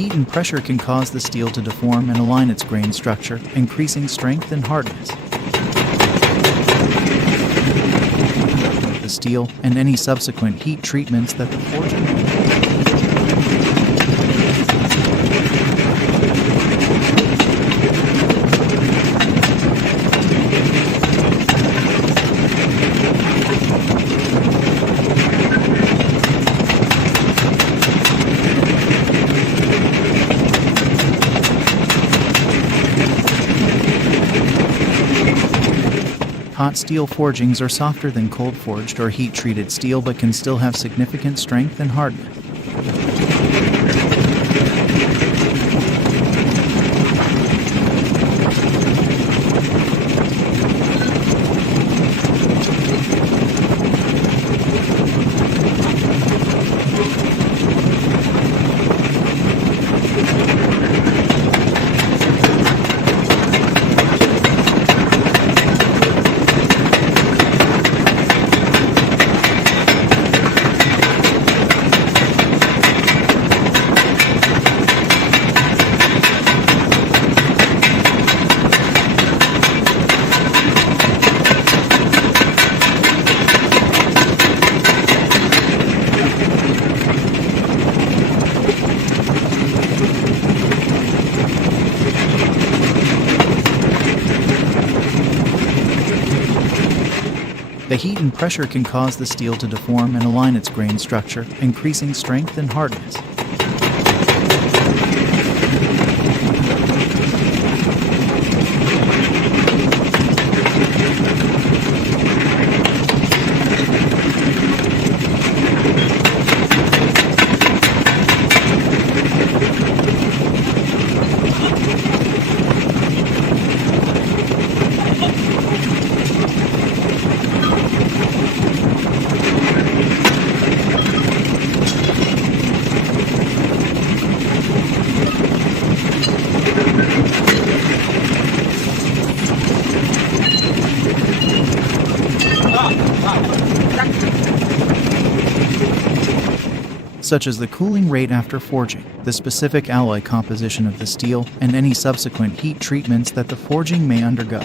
heat and pressure can cause the steel to deform and align its grain structure, increasing strength and hardness. The steel, and any subsequent heat treatments that the forging Hot steel forgings are softer than cold-forged or heat-treated steel but can still have significant strength and hardness. The heat and pressure can cause the steel to deform and align its grain structure, increasing strength and hardness. Such as the cooling rate after forging, the specific alloy composition of the steel, and any subsequent heat treatments that the forging may undergo.